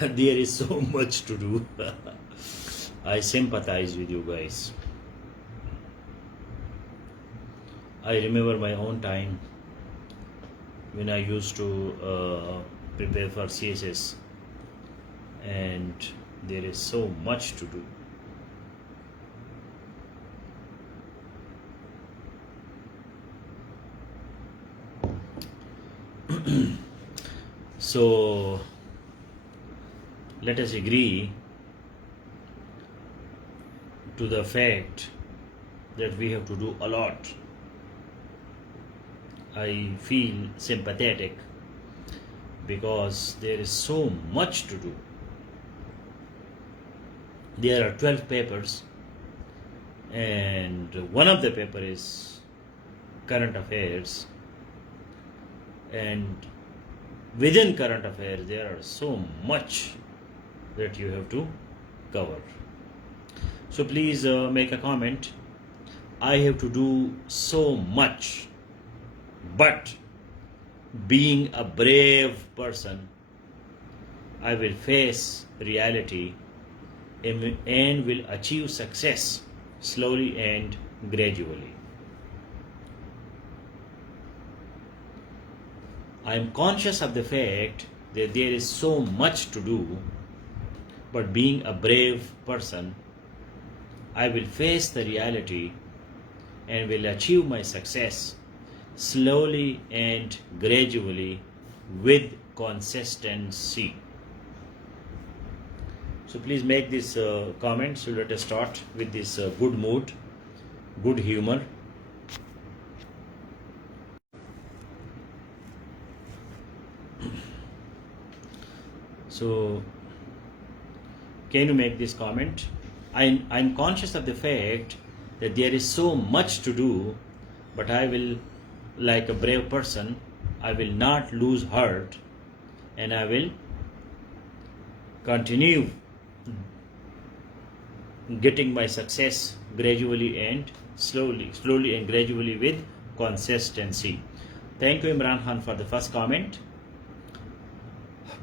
There is so much to do. I sympathize with you guys. I remember my own time when I used to prepare for CSS, and there is so much to do. So let us agree to the fact that we have to do a lot. I feel sympathetic because there is so much to do. There are 12 papers, and one of the paper is current affairs, and within current affairs there are so much that you have to cover. So please make a comment. I have to do so much, but being a brave person, I will face reality and will achieve success slowly and gradually. I am conscious of the fact that there is so much to do, but being a brave person, I will face the reality and will achieve my success slowly and gradually with consistency. So please make this comment. So let us start with this good mood, good humor. So can you make this comment? I'm conscious of the fact that there is so much to do, but I will, like a brave person, I will not lose heart, and I will continue getting my success gradually and slowly and gradually with consistency. Thank you Imran Khan for the first comment.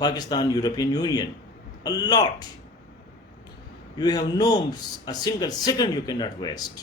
Pakistan, European Union, a lot. You have no a single second you cannot waste.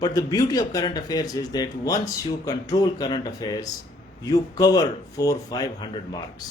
But the beauty of current affairs is that once you control current affairs, you cover 400-500 marks.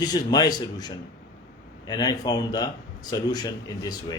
This is my solution, and I found the solution in this way.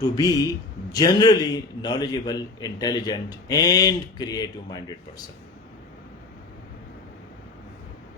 To be generally knowledgeable, intelligent and creative minded person.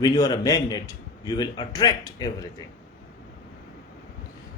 When you are a magnet, you will attract everything.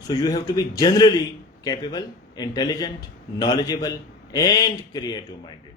So you have to be generally capable, intelligent, knowledgeable and creative minded.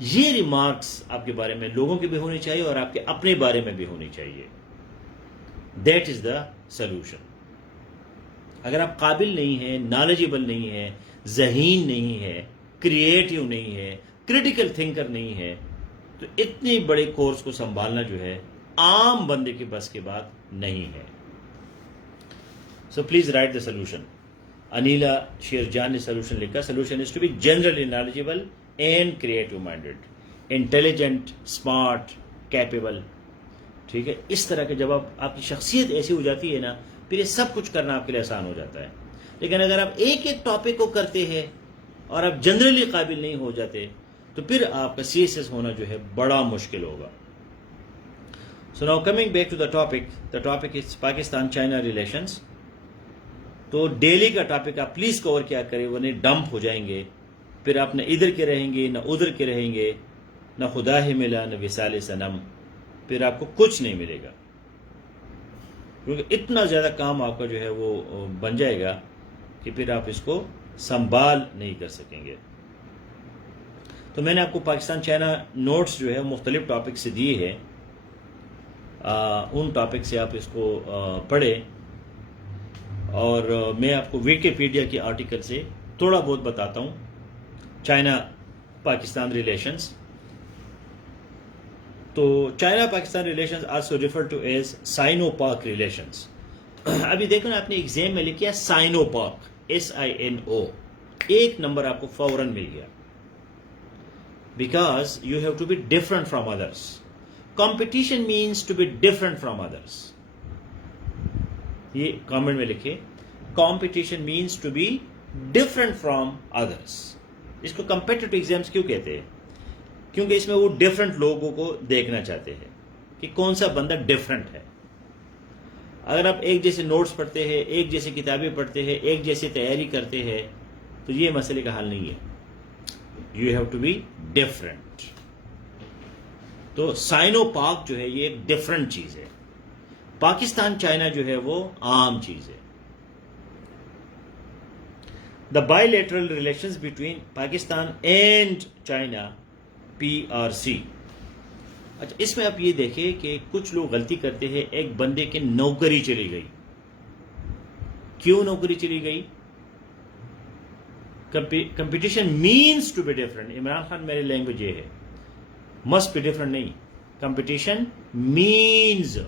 یہ remarks آپ کے بارے میں لوگوں کے بھی ہونی چاہیے اور آپ کے اپنے بارے میں بھی ہونی چاہیے. That is the solution. اگر آپ قابل نہیں ہیں، نالجبل نہیں ہیں، ذہین نہیں ہے، کریٹیو نہیں ہے، کریٹیکل تھنکر نہیں ہے، تو اتنی بڑے کورس کو سنبھالنا جو ہے عام بندے کے بس کے بات نہیں ہے. So please write the solution. Anila Sherjan نے سلوشن لکھا. Solution is to be generally knowledgeable and creative minded, intelligent, smart, capable. ٹھیک ہے، اس طرح کے جب آپ کی شخصیت ایسی ہو جاتی ہے نا، پھر یہ سب کچھ کرنا آپ کے لیے آسان ہو جاتا ہے. لیکن اگر آپ ایک ایک ٹاپک کو کرتے ہیں اور آپ جنرلی قابل نہیں ہو جاتے تو پھر آپ کا سی ایس ایس ہونا جو ہے بڑا مشکل ہوگا. So now coming back to the topic is Pakistan China relations. تو ڈیلی کا ٹاپک آپ پلیز کور کیا کریں، ورنہ ڈمپ ہو جائیں گے. پھر آپ نہ ادھر کے رہیں گے نہ ادھر کے رہیں گے، نہ خدا ہی ملا نہ وصال صنم. پھر آپ کو کچھ نہیں ملے گا، کیونکہ اتنا زیادہ کام آپ کا جو ہے وہ بن جائے گا کہ پھر آپ اس کو سنبھال نہیں کر سکیں گے. تو میں نے آپ کو پاکستان چائنا نوٹس جو ہے مختلف ٹاپک سے دیے ہیں. ان ٹاپک سے آپ اس کو پڑھیں، اور میں آپ کو ویکیپیڈیا کے آرٹیکل سے تھوڑا بہت بتاتا ہوں. China Pakistan relations. تو China Pakistan relations also refer to as Sino Pak relations. ابھی دیکھو نا، آپ نے ایگزام میں لکھا سائنو پاک، SINO. ایک نمبر آپ کو فوراً مل گیا. Because you have to be different from others. Competition means to be different from others. یہ کامنٹ میں لکھے، competition means to be different from others. اس کو کمپیٹیٹو ایگزامس کیوں کہتے ہیں؟ کیونکہ اس میں وہ ڈفرنٹ لوگوں کو دیکھنا چاہتے ہیں کہ کون سا بندہ ڈفرنٹ ہے. اگر آپ ایک جیسے نوٹس پڑھتے ہیں، ایک جیسے کتابیں پڑھتے ہیں، ایک جیسے تیاری کرتے ہیں، تو یہ مسئلے کا حل نہیں ہے. You have to be different. تو سائنو پاک جو ہے یہ ایک ڈفرنٹ چیز ہے. پاکستان چائنا جو ہے وہ عام چیز ہے. The bilateral relations between Pakistan and China, PRC. اچھا، اس میں آپ یہ دیکھیں کہ کچھ لوگ غلطی کرتے ہیں. ایک بندے کی نوکری چلی گئی. کیوں نوکری چلی گئی؟ Competition means to be different. Imran Khan میری لینگویج یہ ہے، مسٹ بی ڈفرنٹ نہیں. Competition means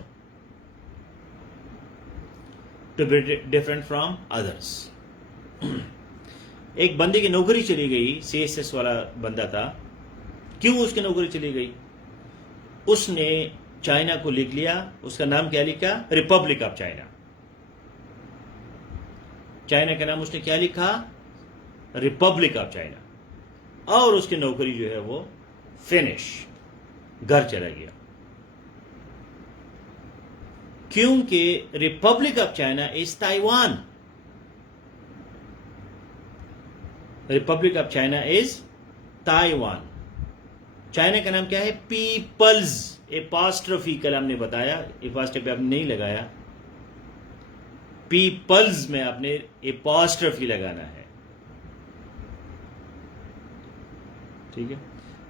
to be different from others. ایک بندے کی نوکری چلی گئی، CSS والا بندہ تھا. کیوں اس کی نوکری چلی گئی؟ اس نے چائنا کو لکھ لیا. اس کا نام کیا لکھا؟ Republic of China. چائنا کا نام اس نے کیا لکھا؟ Republic of China. اور اس کی نوکری جو ہے وہ فنش، گھر چلا گیا. کیونکہ republic of China is Taiwan. Republic of China is Taiwan. China کا نام کیا ہے؟ پیپلز. اپاسٹرفی کل ہم نے بتایا، اپاسٹرفی آپ نے نہیں لگایا. پیپلز میں آپ نے اپاسٹرفی لگانا ہے. ٹھیک ہے،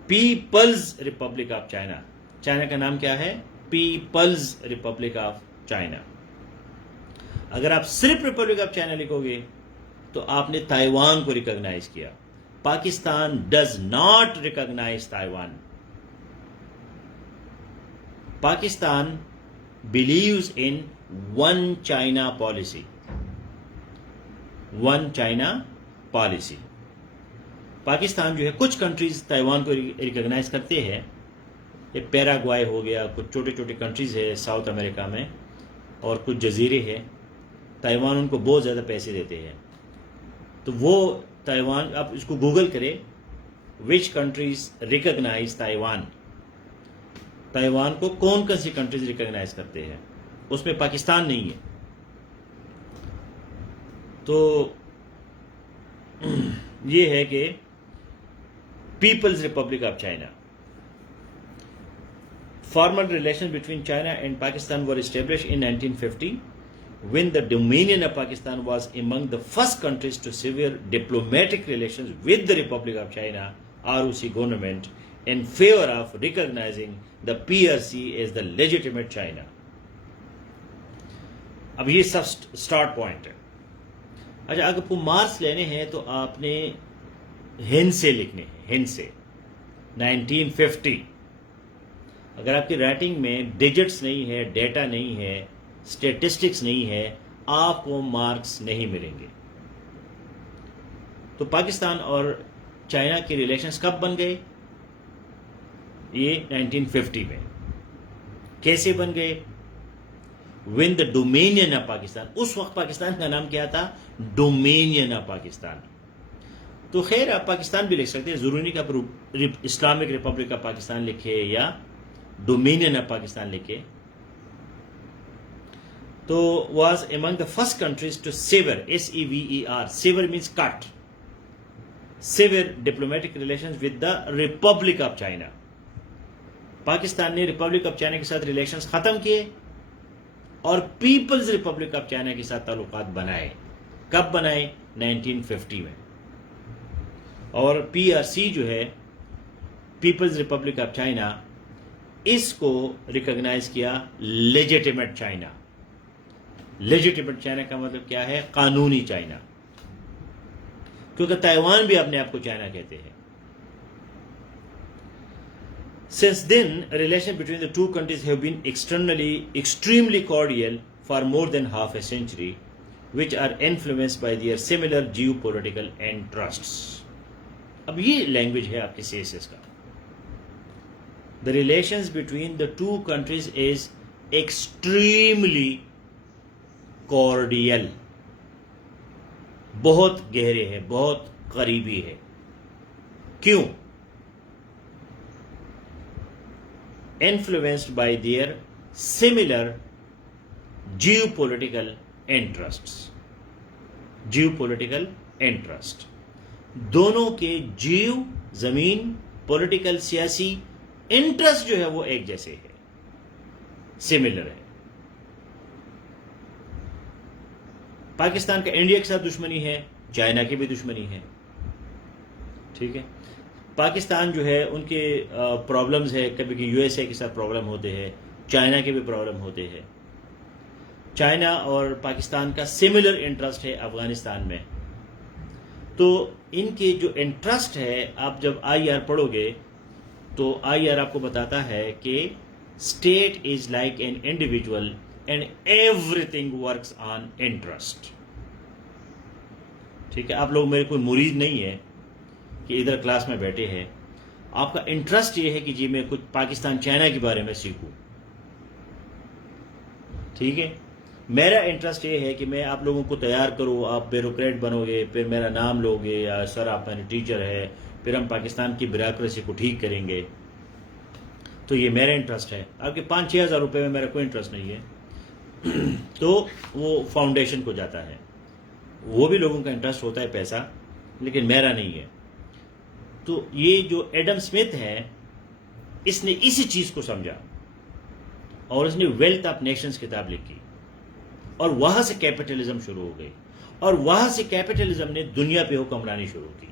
people's republic of China. China کا نام کیا ہے؟ People's republic of China. اگر آپ صرف ریپبلک آف چائنا لکھو گے تو آپ نے تائیوان کو ریکگنائز کیا. Pakistan does not recognise Taiwan. Pakistan believes in one China policy. One China policy. Pakistan جو ہے، کچھ کنٹریز تائیوان کو ریکگنائز کرتے ہیں. یہ پیراگوائے ہو گیا، کچھ چھوٹے چھوٹے کنٹریز ہے ساؤتھ امریکہ میں، اور کچھ جزیرے ہیں. تائیوان ان کو بہت زیادہ پیسے دیتے ہیں. تو وہ تائیوان، آپ اس کو گوگل کریں، وچ کنٹریز ریکگنائز تائیوان. تائیوان کو کون کون سی کنٹریز ریکگنائز کرتے ہیں؟ اس میں پاکستان نہیں ہے. تو یہ ہے کہ people's republic of China. Formal relations between China and Pakistan were established in 1950 when the Dominion of Pakistan was among the first countries to sever diplomatic relations with the Republic of China, ROC government, in favor of recognizing the PRC as the legitimate China. اب یہ سب start point ہے. اچھا اگر آپ کو marks لینے ہیں تو آپ نے ہند سے لکھنے ہیں, ہند سے 1950. اگر آپ کی رائٹنگ میں ڈیجٹس نہیں ہے, ڈیٹا نہیں ہے, اسٹیٹسٹکس نہیں ہے, آپ کو مارکس نہیں ملیں گے. تو پاکستان اور چائنا کے ریلیشنز کب بن گئے؟ یہ 1950 میں. کیسے بن گئے؟ when the dominion of Pakistan, اس وقت پاکستان کا نام کیا تھا؟ Dominion of Pakistan. تو خیر آپ پاکستان بھی لکھ سکتے ہیں, ضروری نہیں کہ آپ اسلامک ریپبلک آف پاکستان لکھے یا ڈومینین آف پاکستان لکھے. تو was among the first countries to sever, sever, sever means cut, sever diplomatic relations with the Republic of China. Pakistan نے ریپبلک آف چائنا کے ساتھ ریلیشنز ختم کیے اور پیپلز ریپبلک آف چائنا کے ساتھ تعلقات بنائے. کب بنائے؟ 1950 میں. اور پی آر سی جو ہے, پیپلز ریپبلک آف چائنا, اس کو ریکگنائز کیا لیجیٹیمیٹ چائنا. لیجیٹیمیٹ چائنا کا مطلب کیا ہے؟ قانونی چائنا, کیونکہ تائیوان بھی اپنے آپ کو چائنا کہتے ہیں. Since then, relations between the two countries have been extremely cordial for more than half a century, which are influenced by their similar geopolitical interests. اب یہ لینگویج ہے آپ کے CSS کا. The relations between the two countries is extremely cordial. بہت گہرے ہے, بہت قریبی ہے. کیوں؟ influenced by their similar geopolitical interests. Geopolitical interest. دونوں کے جیو, زمین, پولیٹیکل, سیاسی انٹرسٹ جو ہے وہ ایک جیسے ہے, سملر ہے. پاکستان کا انڈیا کے ساتھ دشمنی ہے, چائنا کی بھی دشمنی ہے. ٹھیک ہے. پاکستان جو ہے ان کے پرابلمز ہے, کبھی کہ یو ایس اے کے ساتھ پرابلم ہوتے ہیں, چائنا کے بھی پرابلم ہوتے ہیں. چائنا اور پاکستان کا سملر انٹرسٹ ہے افغانستان میں. تو ان کے جو انٹرسٹ ہے, آپ جب آئی آر پڑھو گے تو آئی آر آپ کو بتاتا ہے کہ state is like an individual and every thing works on interest. ٹھیک ہے. آپ لوگ میرے کوئی مرید نہیں ہے کہ ادھر کلاس میں بیٹھے ہیں, آپ کا انٹرسٹ یہ ہے کہ جی میں کچھ پاکستان چائنا کے بارے میں سیکھوں. ٹھیک ہے. میرا انٹرسٹ یہ ہے کہ میں آپ لوگوں کو تیار کروں, آپ بیوروکریٹ بنو گے, پھر میرا نام لو گے, یا سر آپ میرے ٹیچر ہے, پھر ہم پاکستان کی بیوروکریسی کو ٹھیک کریں گے. تو یہ میرا انٹرسٹ ہے. آپ کے 5-6 ہزار روپے میں میرا کوئی انٹرسٹ نہیں ہے. تو وہ فاؤنڈیشن کو جاتا ہے. وہ بھی لوگوں کا انٹرسٹ ہوتا ہے پیسہ, لیکن میرا نہیں ہے. تو یہ جو ایڈم اسمتھ ہے, اس نے اسی چیز کو سمجھا اور اس نے ویلتھ آف نیشنز کتاب لکھی, اور وہاں سے کیپٹلزم شروع ہو گئی, اور وہاں سے کیپٹلزم نے دنیا پہ حکمرانی شروع کی.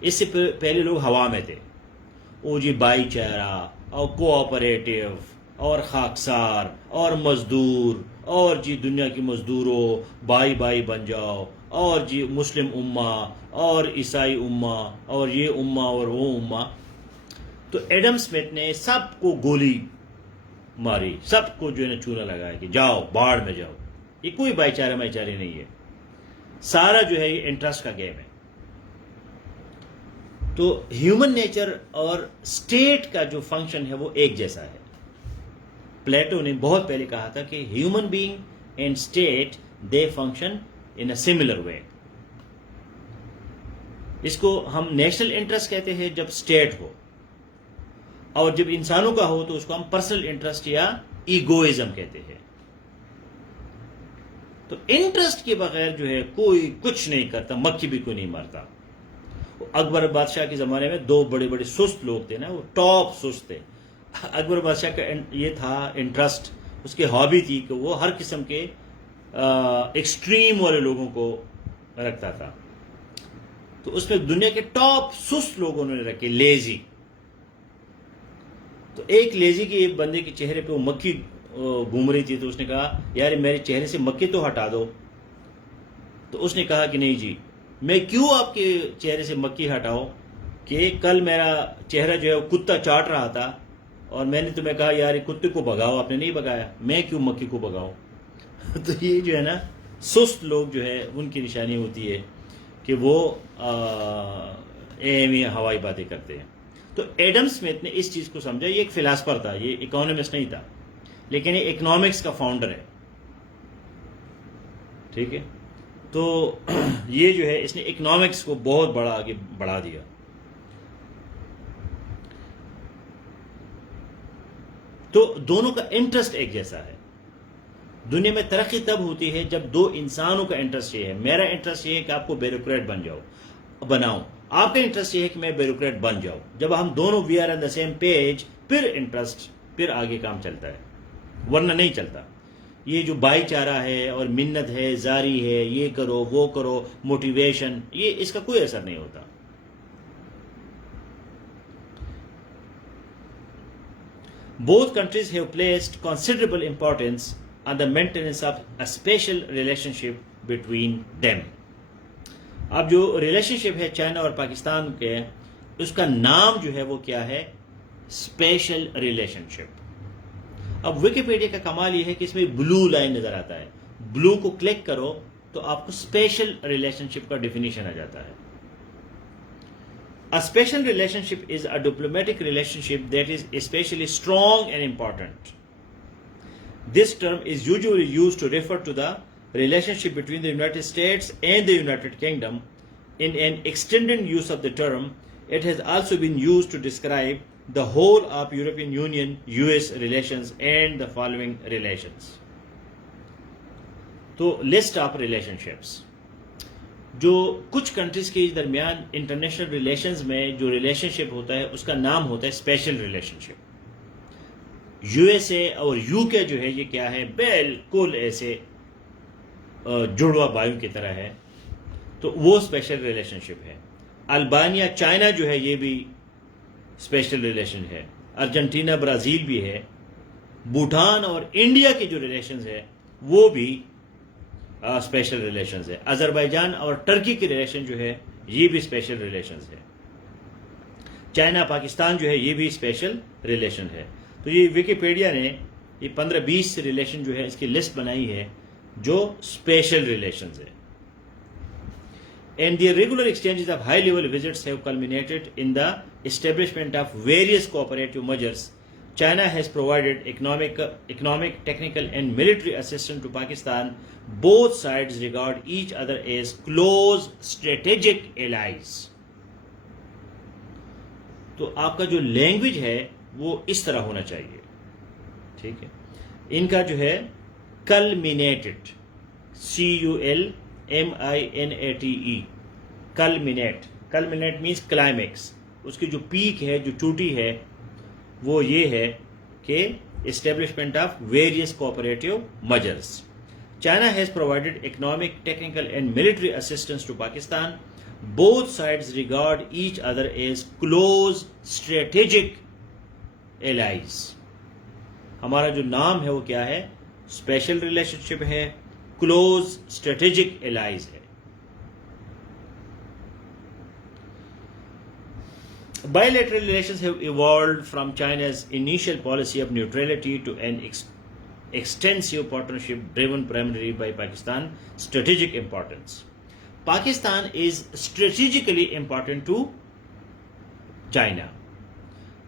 اس سے پہلے لوگ ہوا میں تھے, او جی بھائی چارہ اور کوآپریٹو اور خاکسار اور مزدور, اور جی دنیا کی مزدوروں بھائی بھائی بن جاؤ, اور جی مسلم امہ اور عیسائی امہ اور یہ امہ اور وہ امہ. تو ایڈم اسمتھ نے سب کو گولی ماری, سب کو جو ہے نا چونا لگایا کہ جاؤ باڑ میں جاؤ. یہ کوئی بھائی چارہ بھائی چارے نہیں ہے, سارا جو ہے یہ انٹرسٹ کا گیم ہے. تو ہیومن نیچر اور اسٹیٹ کا جو فنکشن ہے وہ ایک جیسا ہے. پلیٹو نے بہت پہلے کہا تھا کہ human being and state they function in a similar way. اس کو ہم نیشنل انٹرسٹ کہتے ہیں جب اسٹیٹ ہو, اور جب انسانوں کا ہو تو اس کو ہم پرسنل انٹرسٹ یا ایگوئزم کہتے ہیں. تو انٹرسٹ کے بغیر جو ہے کوئی کچھ نہیں کرتا, مکھی بھی کوئی نہیں مارتا. اکبر بادشاہ کے زمانے میں 2 بڑے بڑے سست لوگ تھے نا, وہ ٹاپ سست تھے. اکبر بادشاہ کا یہ تھا انٹرسٹ, اس کی ہابی تھی کہ وہ ہر قسم کے ایکسٹریم والے لوگوں کو رکھتا تھا. تو اس میں دنیا کے ٹاپ سست لوگ انہوں نے رکھے، لیزی. تو ایک لیزی کے ایک بندے کے چہرے پہ وہ مکھی گھوم رہی تھی، تو اس نے کہا یار میرے چہرے سے مکھی تو ہٹا دو. تو اس نے کہا کہ نہیں جی، میں کیوں آپ کے چہرے سے مکھی ہٹاؤں، کہ کل میرا چہرہ جو ہے وہ کتا چاٹ رہا تھا اور میں نے تمہیں کہا یار کتے کو بھگاؤ، آپ نے نہیں بھگایا، میں کیوں مکھی کو بھگاؤں. تو یہ جو ہے نا سست لوگ جو ہے ان کی نشانی ہوتی ہے کہ وہ ایم ہوائی باتیں کرتے ہیں. تو ایڈم اسمتھ نے اس چیز کو سمجھا. یہ ایک فلاسفر تھا، یہ اکانومسٹ نہیں تھا، لیکن یہ اکنامکس کا فاؤنڈر ہے. ٹھیک ہے، تو یہ جو ہے اس نے اکنامکس کو بہت بڑا آگے بڑھا دیا. تو دونوں کا انٹرسٹ ایک جیسا ہے. دنیا میں ترقی تب ہوتی ہے جب دو انسانوں کا انٹرسٹ یہ ہے. میرا انٹرسٹ یہ ہے کہ آپ کو بیوروکریٹ بناؤں، آپ کا انٹرسٹ یہ ہے کہ میں بیوروکریٹ بن جاؤں. جب ہم دونوں we are on the same page, پھر انٹرسٹ، پھر آگے کام چلتا ہے، ورنہ نہیں چلتا. یہ جو بھائی چارہ ہے اور منت ہے، زاری ہے، یہ کرو وہ کرو، موٹیویشن، یہ اس کا کوئی اثر نہیں ہوتا. Both countries have placed considerable importance on the maintenance of a special relationship between them. اب جو ریلیشن شپ ہے چائنا اور پاکستان کے، اس کا نام جو ہے وہ کیا ہے؟ اسپیشل ریلیشن شپ. اب ویکیپیڈیا کا کمال یہ ہے کہ اس میں بلو لائن نظر آتا ہے. بلو کو کلک کرو تو آپ کو اسپیشل ریلیشن شپ کا ڈیفینیشن آ جاتا ہے. A special relationship is a diplomatic relationship that is especially strong and important. This term is usually used to refer to the relationship between the United States and the United Kingdom. In an extended use of the term, it has also been used to describe the whole of European Union US relations and the following relations. So, list of relationships. جو کچھ countries کے درمیان international relations میں جو relation شپ ہوتا ہے اس کا نام ہوتا ہے special relation ship. U S A اور یو کے جو ہے یہ کیا ہے؟ بالکل ایسے جڑوا بھائیوں کی طرح ہے، تو وہ اسپیشل ریلیشن شپ ہے. البانیا چائنا جو ہے یہ بھی اسپیشل ریلیشن ہے. ارجنٹینا برازیل بھی ہے. بھوٹان اور انڈیا کے جو ریلیشنز ہے وہ بھی اسپیشل ریلیشنز ہے. آذربائیجان اور ٹرکی کے ریلیشن جو ہے یہ بھی اسپیشل ریلیشنز ہے. چائنا پاکستان جو ہے یہ بھی اسپیشل ریلیشن ہے. تو یہ ویکیپیڈیا نے یہ 15-20 ریلیشن جو ہے اس کی لسٹ بنائی ہے جو اسپیشل ریلیشنز ہے. And the regular exchanges of high-level visits have culminated in the establishment of various cooperative measures. China has provided economic, technical, and military assistance to Pakistan. Both sides regard each other as close strategic allies. تو آپ کا جو language ہے وہ اس طرح ہونا چاہیے. ٹھیک ہے، ان کا جو ہے culminated, CULMINATE, culminate means climax. اس کی جو پیک ہے، جو چوٹی ہے، وہ یہ ہے کہ establishment of various cooperative measures. China has provided economic, technical and military assistance to Pakistan. Both sides regard each other as close strategic allies. ہمارا جو نام ہے وہ کیا ہے؟ اسپیشل ریلیشن شپ ہے، کلوز اسٹریٹجک الائز ہے. Bilateral relations have evolved from China's initial policy of neutrality to an extensive partnership driven primarily by Pakistan's strategic importance. Pakistan is strategically important to China.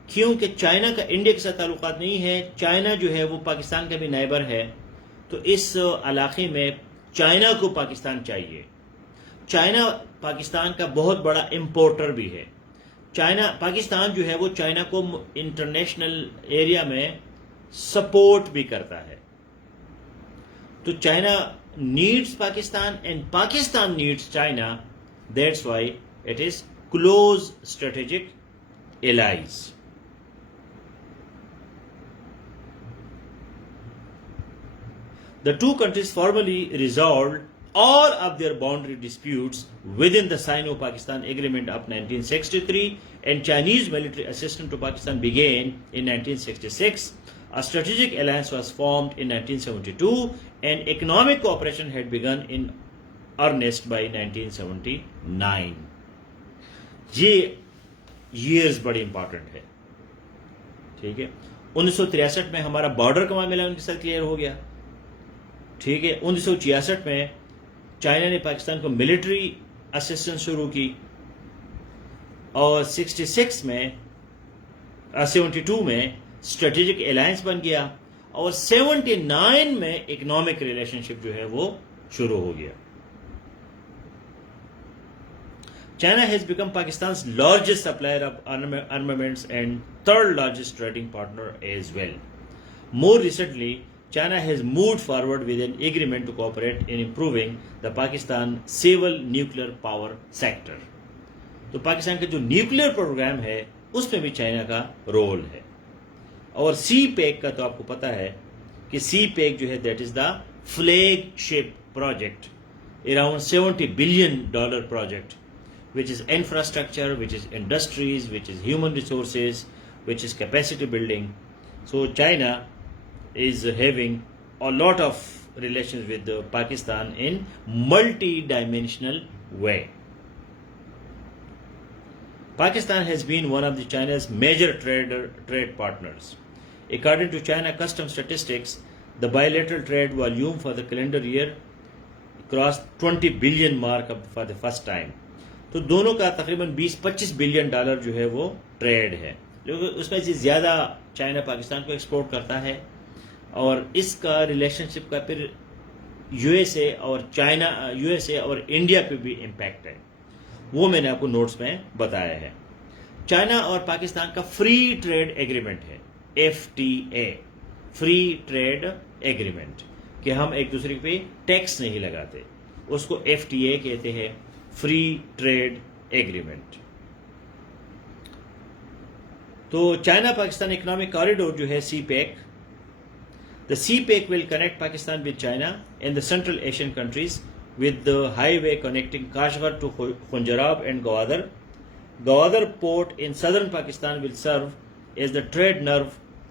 کیونکہ China کا India کے ساتھ تعلقات نہیں ہے، China جو ہے وہ پاکستان کا بھی نائبر ہے، تو اس علاقے میں چائنا کو پاکستان چاہیے. چائنا پاکستان کا بہت بڑا امپورٹر بھی ہے. پاکستان جو ہے وہ چائنا کو انٹرنیشنل ایریا میں سپورٹ بھی کرتا ہے. تو China needs Pakistan and Pakistan needs China. That's why it is close strategic allies. The two countries formally resolved all of their boundary disputes within the Sino-Pakistan Agreement of 1963, and Chinese military assistance to Pakistan began in 1966. A strategic alliance was formed in 1972, and economic cooperation had begun in earnest by 1979. یہ years بڑی important ہے. ٹھیک ہے, 1963 میں ہمارا border کا معاملہ ان کے ساتھ کلیئر ہو گیا. ٹھیک ہے, 1966 میں چائنا نے پاکستان کو ملٹری اسسٹنس شروع کی, اور 66 میں 72 میں اسٹریٹجک الائنس بن گیا, اور 79 میں اکنامک ریلیشن شپ جو ہے وہ شروع ہو گیا. China has become Pakistan's largest supplier of armaments and third largest trading partner as well. More recently, China has moved forward with an agreement to cooperate in improving the Pakistan civil nuclear power sector. تو پاکستان کا جو nuclear programme ہے اس میں بھی China کا role ہے. اور سی pack کا تو آپ کو پتا ہے کہ سی پیک جو ہے that is the flag ship project, around $70 billion project, which is infrastructure, which is industries, which is human resources, which is capacity building. So China is having a lot of relations with Pakistan in multi-dimensional way. Pakistan has been one of the China's major trade partners. According to China Customs statistics, the bilateral trade volume for the calendar year crossed 20 billion mark for the first time. تو دونوں کا تقریباً $20-25 billion جو ہے وہ trade ہے, اس میں سے زیادہ چائنا پاکستان کو ایکسپورٹ کرتا ہے, اور اس کا ریلیشن شپ کا پھر یو ایس اے اور انڈیا پہ بھی امپیکٹ ہے, وہ میں نے آپ کو نوٹس میں بتایا ہے. چائنا اور پاکستان کا فری ٹریڈ ایگریمنٹ ہے, FTA, فری ٹریڈ ایگریمنٹ, کہ ہم ایک دوسرے پہ ٹیکس نہیں لگاتے, اس کو FTA کہتے ہیں, فری ٹریڈ ایگریمنٹ. تو چائنا پاکستان اکنامک کوریڈور جو ہے CPEC, the CPEC will connect Pakistan with China and the Central Asian countries with the highway connecting Kashgar to Khunjerab and Gwadar. Gwadar port in southern Pakistan will serve as the trade nerve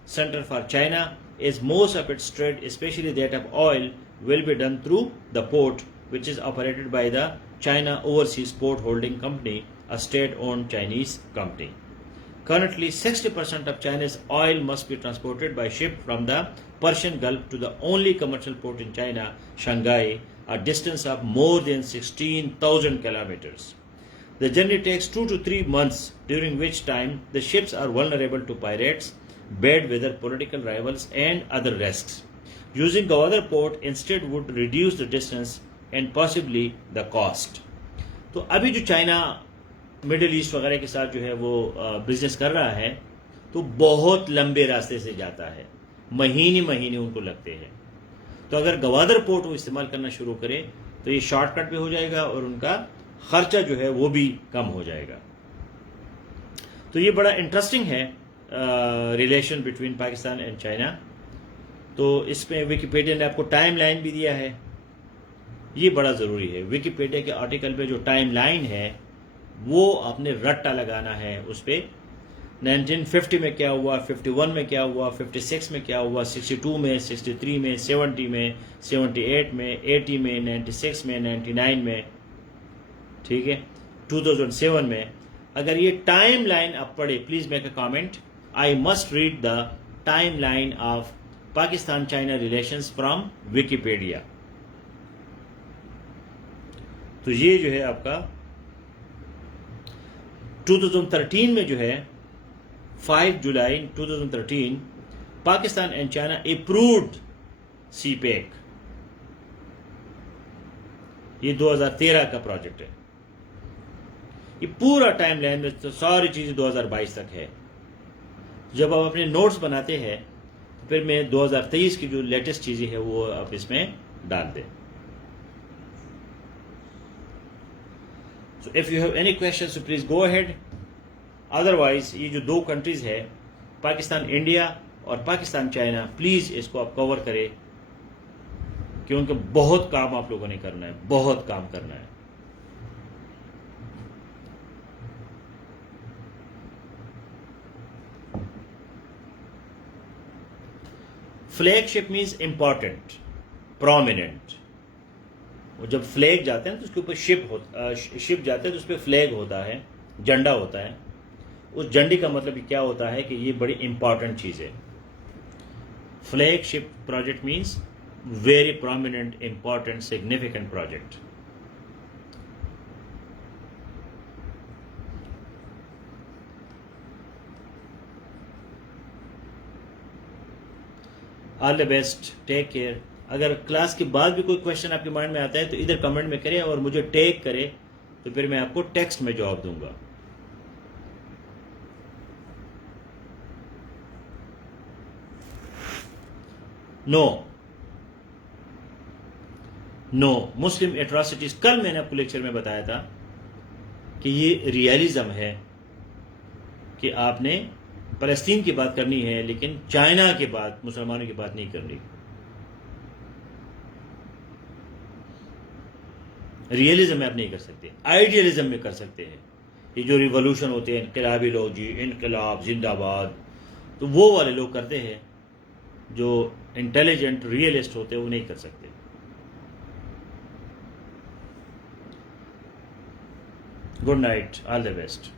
center for China, as most of its trade, especially that of oil, will be done through the port, which is operated by the China Overseas Port Holding Company, a state-owned Chinese company. Currently, 60% of China's oil must be transported by ship from the Persian Gulf to the only commercial port in China, Shanghai, a distance of more than 16,000 kilometers. The journey takes 2 to 3 months, during which time the ships are vulnerable to pirates, bad weather, political rivals, and other risks. Using Gwadar port instead would reduce the distance and possibly the cost. تو ابھی جو China middle asset وغیرہ کے ساتھ جو ہے وہ business کر رہا ہے تو بہت لمبے راستے سے جاتا ہے, مہینے ان کو لگتے ہیں. تو اگر گوادر پورٹ وہ استعمال کرنا شروع کرے تو یہ شارٹ کٹ پہ ہو جائے گا اور ان کا خرچہ جو ہے وہ بھی کم ہو جائے گا. تو یہ بڑا انٹرسٹنگ ہے relation between Pakistan and China. تو اس میں ویکیپیڈیا نے آپ کو ٹائم لائن بھی دیا ہے, یہ بڑا ضروری ہے. ویکیپیڈیا کے آرٹیکل پہ جو ٹائم لائن ہے وہ آپ نے رٹا لگانا ہے اس پہ. 1950 میں کیا ہوا, 51 میں کیا ہوا, 56 میں کیا ہوا, 62 میں, 63 میں, 70 میں, 78 میں, 80 میں, 96 میں, 99 میں, ٹھیک ہے, 2007 میں. اگر یہ ٹائم لائن آپ پڑھے, please make a comment. I must read the timeline of Pakistan-China relations from Wikipedia. تو یہ جو ہے آپ کا 2013 میں جو ہے 5 جولائی 2013 Pakistan and China approved CPEC. یہ 2013 کا پروجیکٹ ہے. یہ پورا ٹائم لائن میں ساری چیزیں 2022 تک ہے. جب آپ اپنے نوٹس بناتے ہیں تو پھر میں 2023 کی جو لیٹسٹ چیزیں ہیں وہ آپ اس میں ڈال دیں. So if you have any questions, so please go ahead. Otherwise یہ جو 2 کنٹریز ہے پاکستان انڈیا اور پاکستان چائنا, پلیز اس کو آپ کور کریں. کیونکہ بہت کام آپ لوگوں نے کرنا ہے، بہت کام کرنا ہے. فلیگ شپ مینس امپورٹنٹ، پرومیننٹ. وہ جب فلیگ جاتے ہیں تو اس کے اوپر شپ جاتے ہیں تو اس پہ فلیگ ہوتا ہے، جھنڈا ہوتا ہے. اس جھنڈے کا مطلب کیا ہوتا ہے کہ یہ بڑی امپورٹنٹ چیز ہے. Flag ship project means very prominent, important, significant project. All the best, take care. اگر کلاس کے بعد بھی کوئی کوشچن آپ کے مائنڈ میں آتا ہے تو ادھر کمنٹ میں کرے اور مجھے ٹیگ کرے، تو پھر میں آپ کو ٹیکسٹ میں جواب دوں گا. نو مسلم ایٹراسٹیز. کل میں نے آپ کو لیکچر میں بتایا تھا کہ یہ ریئلزم ہے کہ آپ نے فلسطین کی بات کرنی ہے لیکن چائنا کے بات، مسلمانوں کی بات نہیں کرنی. ریئلزم میں آپ نہیں کر سکتے، آئیڈیلزم میں کر سکتے ہیں. یہ جو ریولوشن ہوتے ہیں، انقلابی لوگ، جی انقلاب زندہ باد، تو وہ والے لوگ کرتے ہیں. جو انٹیلیجنٹ ریئلسٹ ہوتے ہیں وہ نہیں کر سکتے. Good night, all the best.